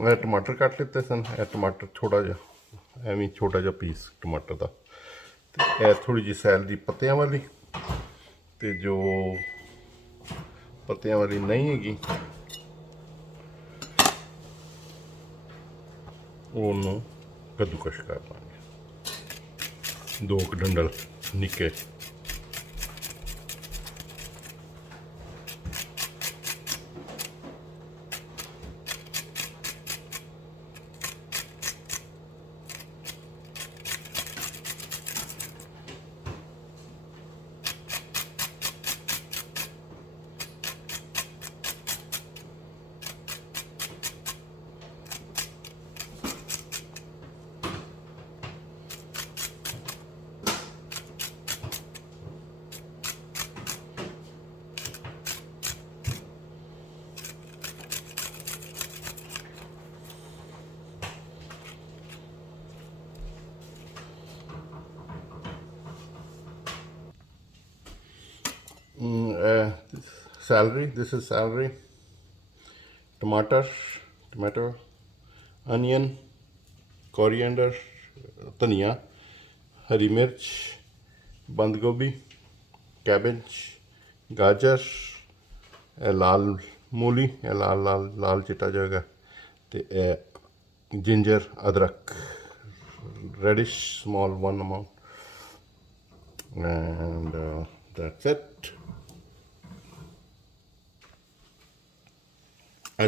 मैं टमाटर कट लेते सन। ए टमाटर थोड़ा जिहा एवं छोटा जिहा पीस टमाटर का। तो यह थोड़ी जी सैलरी पत्तियां वाली, तो जो पत्तियां वाली नहीं हैगी ਉਹਨੂੰ कद्दूकश कर लांगे। दो डंडल निक्के। Celery, this is celery, tomato, tomato, onion, coriander, धनिया, हरी मिर्च, बंद गोभी, कैबेज, गाजर, लाल मूली, लाल लाल लाल चिट्टा जगह, तो जिंजर, अदरक, reddish small one amount, and that's it.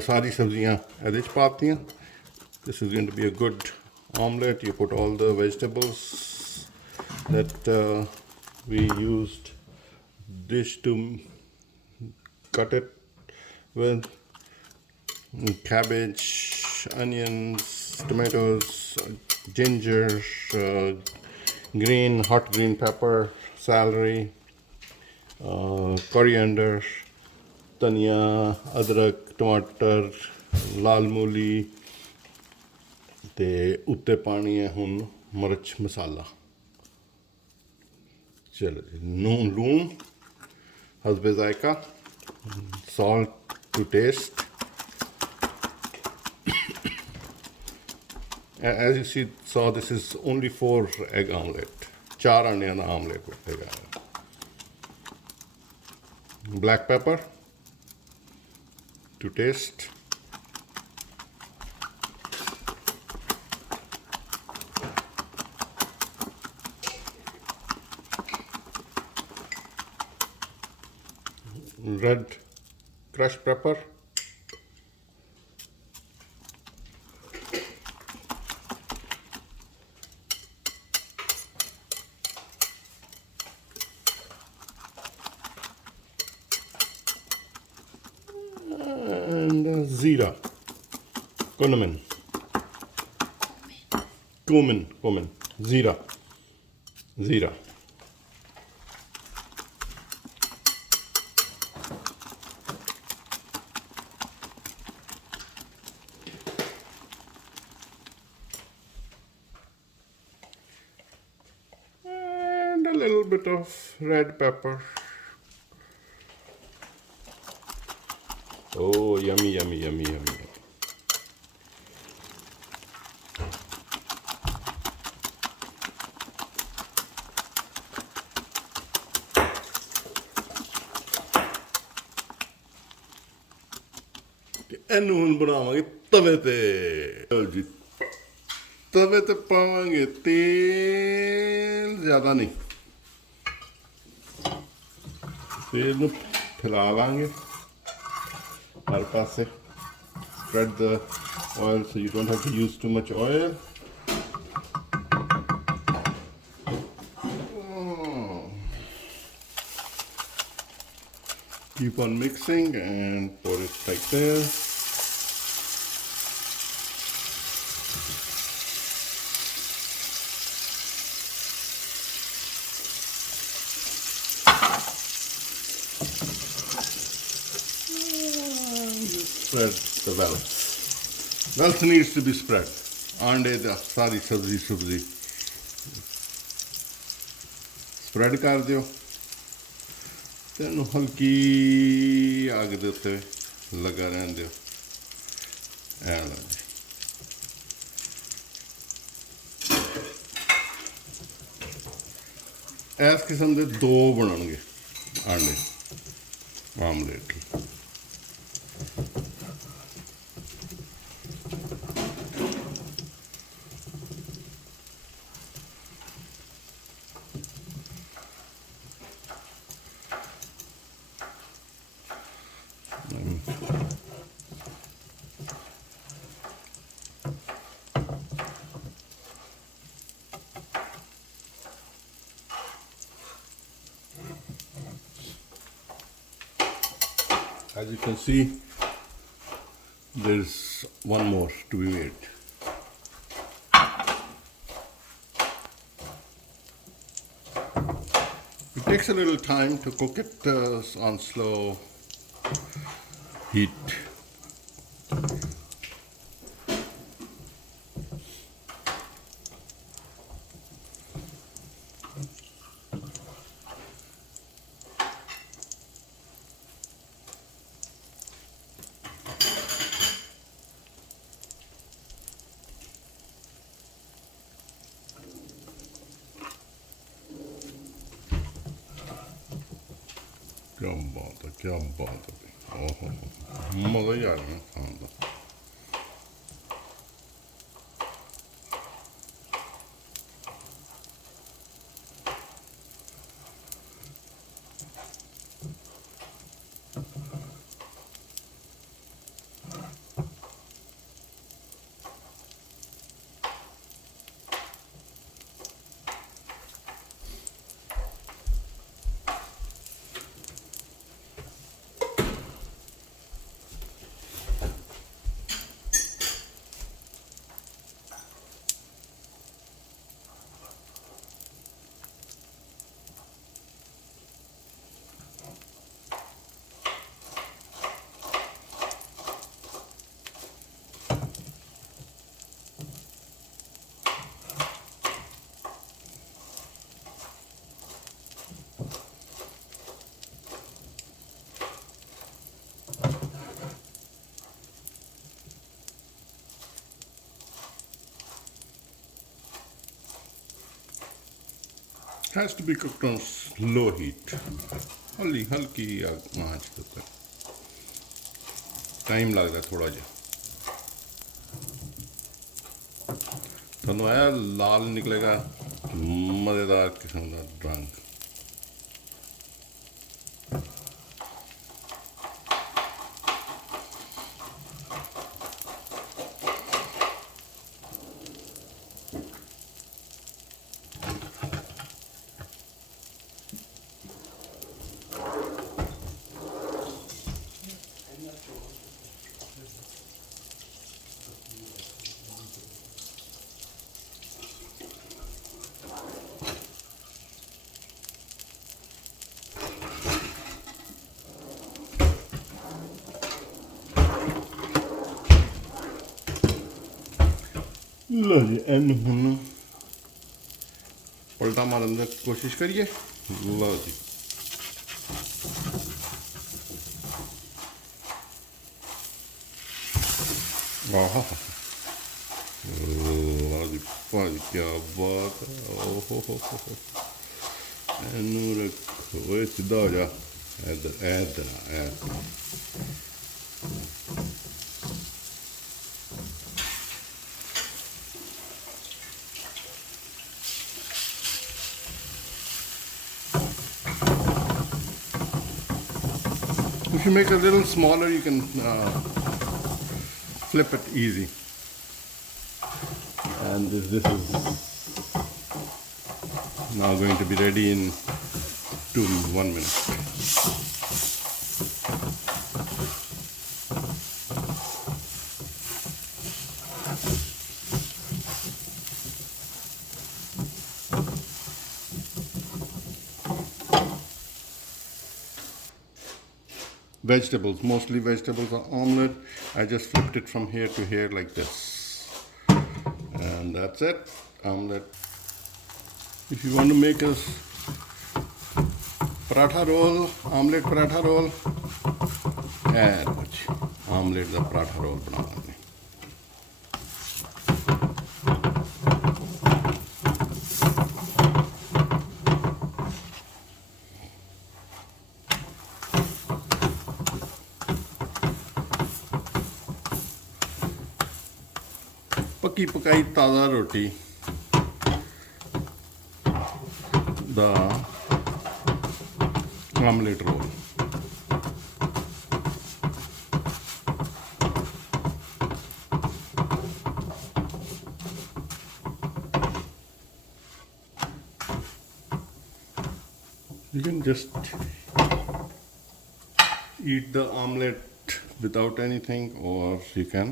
सारी सब्जियां ਇਹਦੇ ਚ ਪਾਤੀਆਂ। This is going to be a good omelette. You put all the vegetables that we used dish to cut it with: cabbage, onions, tomatoes, ginger, hot green pepper, celery, coriander, धनिया, अदरक, टमाटर, लाल मूली, ते उत्ते पानी है हुन मिर्च मसाला। चलो जी, लून हस्बे जायका, salt to taste. As you saw, this is only 4 egg omelette, 4 अंडियां दा omelette बनेगा। Black pepper to taste, red crushed pepper, and zira, cumin, zira. And a little bit of red pepper. Oh, yummy, yummy, yummy, yummy. ਇਹਨੂੰ ਹੁਣ ਬਣਾਵਾਂਗੇ ਤਵੇ ਤੇ। ਚਲੋ ਜੀ, ਤਵੇ ਤੇ ਪਾਵਾਂਗੇ ਤੇਲ, ਜ਼ਿਆਦਾ ਨਹੀਂ। ਤੇਲ ਨੂੰ ਫੈਲਾ ਲਾਂਗੇ हर पासे। Spread the oil so you don't have to use too much oil. Keep on mixing and pour it like this. Spread the wealth. Wealth needs to be spread. आंडे दा सारी सब्जी spread कर दियो। तेनों हल्की आग दे उत्ते लगा रहन दियो। ਇਸ ਕਿਸਮ ਦੇ ਦੋ ਬਣਨਗੇ ਆਂਡੇ omelette. As you can see, there's one more to be made. It takes a little time to cook it on slow heat. क्या बात है ओहो मज़ा ही आ रहा है खाने का। Has to be cooked on slow heat. हल्की आंच पे टाइम लगता थोड़ा जिहा। ਤੁਹਾਨੂੰ ਆਇਆ ਲਾਲ ਨਿਕਲੇਗਾ ਮਜ਼ੇਦਾਰ ਕਿਸਮ ਦਾ ਰੰਗ। लो जी एन हूँ पलटा मारने की कोशिश करिए। लो जी आहा भाजी क्या बात है। ओहो हो एनू रखो सीधा हो जा इधर इधर इधर। If you make it a little smaller, you can flip it easy. And this is now going to be ready in 1 minute. Vegetables, mostly vegetables are omelette. I just flipped it from here to here like this, and that's it, omelette. If you want to make a paratha roll, omelette paratha roll, add omelette the paratha roll बनाना है। ਪੱਕੀ ਪਕਾਈ ਤਾਜ਼ਾ ਰੋਟੀ ਦਾ omelette roll. You can just eat the omelette without anything, or you can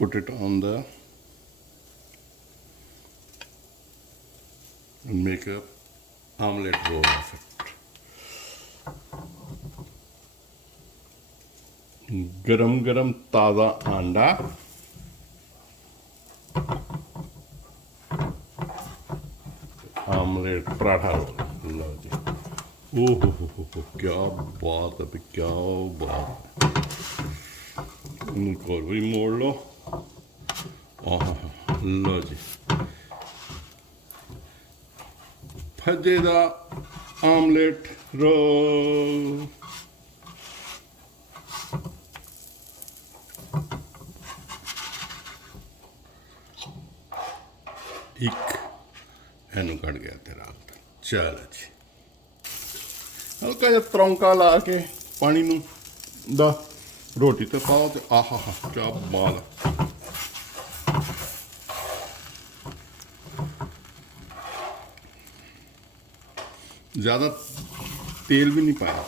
put it on the and make a omelette roll of it. गरम गरम ताज़ा अंडा, आमलेट पराठा रोल। लो जी, ओह हो, क्या बात है, क्या बात है। इनको भी मोड़ लो। लो जी, फजे दा आमलेट रोल। एक ਇਹਨੂੰ ਕੱਢ ਗਿਆ ਤੇ ਰਾਤ। ਚਲ ਜੀ, ਹਲਕਾ ਜਿਹਾ ਤਰੌਂਕਾ ਲਾ ਕੇ ਪਾਣੀ ਨੂੰ ਦਾ ਰੋਟੀ ਤੇ ਪਾਓ ਤੇ ਆਹਾ ਹਾ, ਕਿਆ ਬਾਤ ਹੈ। ज़्यादा तेल भी नहीं पाया।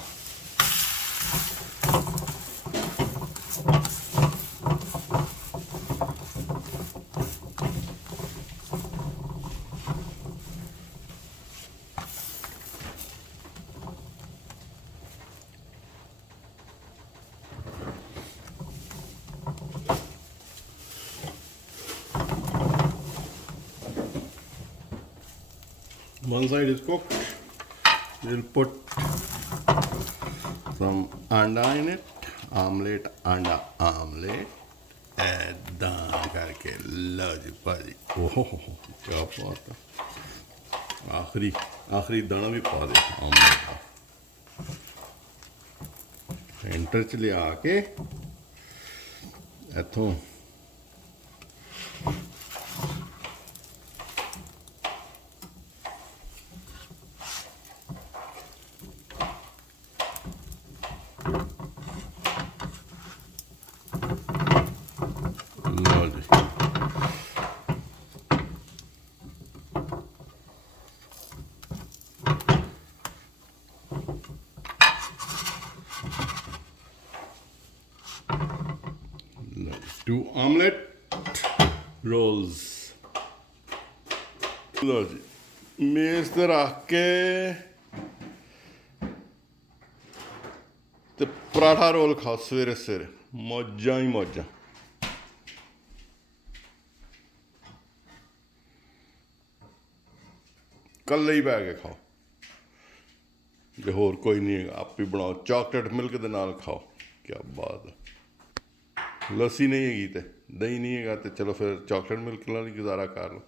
One side is cooked. We'll put some anda in it. Omelette, anda, omelette. ऐदां करके लो जी भाजी। ओहो क्या बात है। आखिरी दाना भी पा दे आमलेट का। सेंटर च लिया के इथों two omelette rolls। लो जी, मेज ते रख के ते पराठा रोल खाओ सवेरे सवेरे, मौजा ही मौजा। कल्ले ही बह के खाओ, जो होर कोई नहीं है, आप ही बनाओ। चॉकलेट मिल्क के नाल खाओ, क्या बात है। लस्सी नहीं हैगी तो दही नहीं हैगा तो चलो फिर चॉकलेट मिल्क नाल ही गुजारा कर लो।